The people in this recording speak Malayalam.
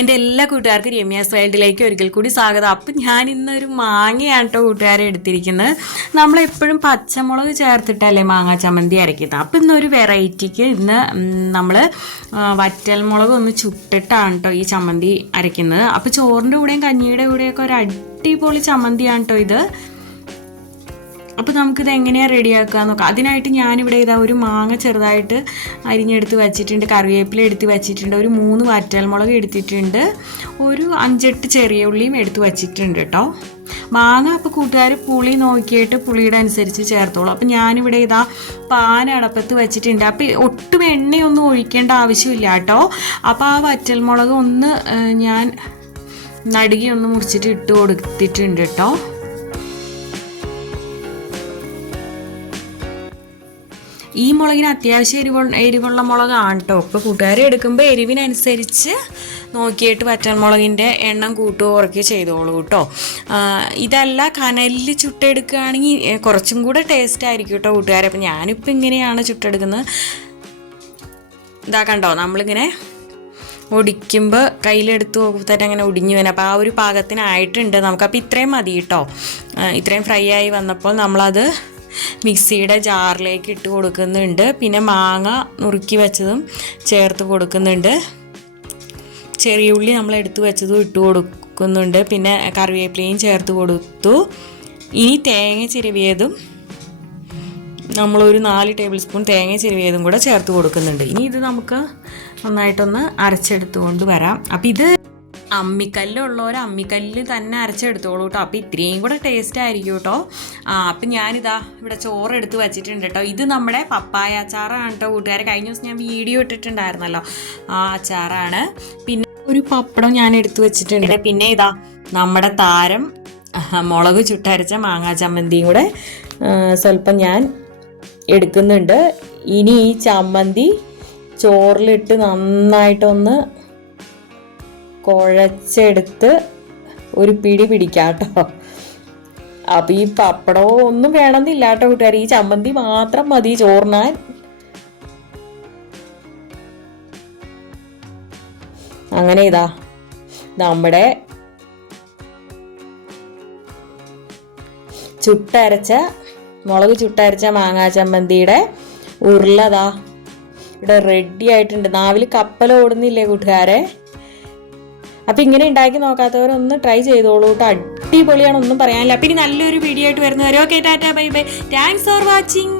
എൻ്റെ എല്ലാ കൂട്ടുകാർക്കും രമ്യാസ് വേൾഡിലേക്ക് ഒരിക്കൽ കൂടി സ്വാഗതം. അപ്പം ഞാൻ ഇന്നൊരു മാങ്ങയാണ് കേട്ടോ കൂട്ടുകാരെ എടുത്തിരിക്കുന്നത്. നമ്മളെപ്പോഴും പച്ചമുളക് ചേർത്തിട്ടല്ലേ മാങ്ങ ചമ്മന്തി അരയ്ക്കുന്നത്. അപ്പം ഇന്നൊരു വെറൈറ്റിക്ക് ഇന്ന് നമ്മൾ വറ്റൽമുളക് ഒന്ന് ചുട്ടിട്ടാണ് കേട്ടോ ഈ ചമ്മന്തി അരയ്ക്കുന്നത്. അപ്പോൾ ചോറിൻ്റെ കൂടെയും കഞ്ഞിയുടെ കൂടെയൊക്കെ ഒരു അടിപൊളി ചമ്മന്തിയാണ് കേട്ടോ ഇത്. അപ്പോൾ നമുക്കിത് എങ്ങനെയാണ് റെഡിയാക്കുക നോക്കാം. അതിനായിട്ട് ഞാനിവിടെ ഇതാ ഒരു മാങ്ങ ചെറുതായിട്ട് അരിഞ്ഞെടുത്ത് വെച്ചിട്ടുണ്ട്, കറിവേപ്പില എടുത്ത് വെച്ചിട്ടുണ്ട്, ഒരു 3 വറ്റൽമുളക് എടുത്തിട്ടുണ്ട്, ഒരു 5-8 ചെറിയ ഉള്ളിയും എടുത്ത് വെച്ചിട്ടുണ്ട് കേട്ടോ. മാങ്ങ അപ്പോൾ കൂട്ടുകാർ പുളി നോക്കിയിട്ട് പുളിയുടെ അനുസരിച്ച് ചേർത്തോളൂ. അപ്പോൾ ഞാനിവിടെ ഇതാ പാൻ അടപ്പത്ത് വെച്ചിട്ടുണ്ട്. അപ്പോൾ ഒട്ടും എണ്ണയൊന്നും ഒഴിക്കേണ്ട ആവശ്യമില്ല കേട്ടോ. അപ്പോൾ ആ വറ്റൽമുളക് ഒന്ന് ഞാൻ നടുകി ഒന്ന് മുറിച്ചിട്ട് ഇട്ട് കൊടുത്തിട്ടുണ്ട് കേട്ടോ. ഈ മുളകിന് അത്യാവശ്യം എരിവുള്ള മുളകാണ് കേട്ടോ. ഇപ്പോൾ കൂട്ടുകാരെ എടുക്കുമ്പോൾ എരിവിനനുസരിച്ച് നോക്കിയിട്ട് വറ്റൽമുളകിൻ്റെ എണ്ണം കൂട്ടുകയോ കുറയ്ക്കുകയോ ചെയ്തോളൂ കേട്ടോ. ഇതല്ല കനലിൽ ചുട്ടെടുക്കുകയാണെങ്കിൽ കുറച്ചും കൂടെ ടേസ്റ്റ് ആയിരിക്കും കേട്ടോ കൂട്ടുകാരെ. അപ്പോൾ ഞാനിപ്പോൾ ഇങ്ങനെയാണ് ചുട്ടെടുക്കുന്നത്. ഇതാ കണ്ടോ, നമ്മളിങ്ങനെ ഒടിക്കുമ്പോൾ കയ്യിലെടുത്ത് നോക്കുമ്പോൾ തന്നെ അങ്ങനെ ഒടിഞ്ഞു വരും. അപ്പോൾ ആ ഒരു പാകത്തിനായിട്ടുണ്ട് നമുക്ക്. അപ്പോൾ ഇത്രയും മതി കേട്ടോ. ഇത്രയും ഫ്രൈ ആയി വന്നപ്പോൾ നമ്മളത് മിക്സിയുടെ ജാറിലേക്ക് ഇട്ട് കൊടുക്കുന്നുണ്ട്. പിന്നെ മാങ്ങ നുറുക്കി വെച്ചതും ചേർത്ത് കൊടുക്കുന്നുണ്ട്. ചെറിയ ഉള്ളി നമ്മൾ എടുത്ത് വെച്ചതും ഇട്ട് കൊടുക്കുന്നുണ്ട്. പിന്നെ കറിവേപ്പിലയും ചേർത്ത് കൊടുത്തു. ഇനി തേങ്ങ ചിരവിയതും നമ്മളൊരു 4 ടേബിൾ സ്പൂൺ തേങ്ങ ചിരവിയതും കൂടെ ചേർത്ത് കൊടുക്കുന്നുണ്ട്. ഇനി ഇത് നമുക്ക് നന്നായിട്ടൊന്ന് അരച്ചെടുത്തുകൊണ്ട് വരാം. അപ്പം ഇത് അമ്മിക്കല്ലുള്ളവർ അമ്മിക്കല്ലിൽ തന്നെ അരച്ചെടുത്തോളൂ കേട്ടോ. അപ്പോൾ ഇത്രയും കൂടെ ടേസ്റ്റ് ആയിരിക്കും കേട്ടോ. അപ്പം ഞാനിതാ ഇവിടെ ചോറ് എടുത്ത് വെച്ചിട്ടുണ്ട് കേട്ടോ. ഇത് നമ്മുടെ പപ്പായ അച്ചാറാണ് കേട്ടോ കൂട്ടുകാരെ. കഴിഞ്ഞ ദിവസം ഞാൻ വീഡിയോ ഇട്ടിട്ടുണ്ടായിരുന്നല്ലോ, ആ അച്ചാറാണ്. പിന്നെ ഒരു പപ്പടം ഞാൻ എടുത്ത് വെച്ചിട്ടുണ്ട്. പിന്നെ ഇതാ നമ്മുടെ താരം മുളക് ചുട്ടരച്ച മാങ്ങാ ചമ്മന്തിയും കൂടെ സ്വല്പം ഞാൻ എടുക്കുന്നുണ്ട്. ഇനി ഈ ചമ്മന്തി ചോറിലിട്ട് നന്നായിട്ടൊന്ന് കുഴച്ചെടുത്ത് ഒരു പിടി പിടിക്കാം കേട്ടോ. അപ്പം ഈ പപ്പടവും ഒന്നും വേണമെന്നില്ല കേട്ടോ കൂട്ടുകാർ, ഈ ചമ്മന്തി മാത്രം മതി ചോറിനാൻ. അങ്ങനെ ഇതാ നമ്മുടെ മുളക് ചുട്ടരച്ച മാങ്ങാ ചമ്മന്തിയുടെ ഉരുളതാ ഇവിടെ റെഡി ആയിട്ടുണ്ട്. നാവിൽ കപ്പൽ ഓടുന്നില്ലേ കൂട്ടുകാരെ. അപ്പം ഇങ്ങനെ ഉണ്ടാക്കി നോക്കാത്തവരൊന്ന് ട്രൈ ചെയ്തോളൂ കേട്ടോ. അടിപൊളിയാണ്, ഒന്നും പറയാനില്ല. അപ്പം ഇനി നല്ലൊരു വീഡിയോ ആയിട്ട് വരുന്നവരെ okay, Tata, bye bye, thanks for watching.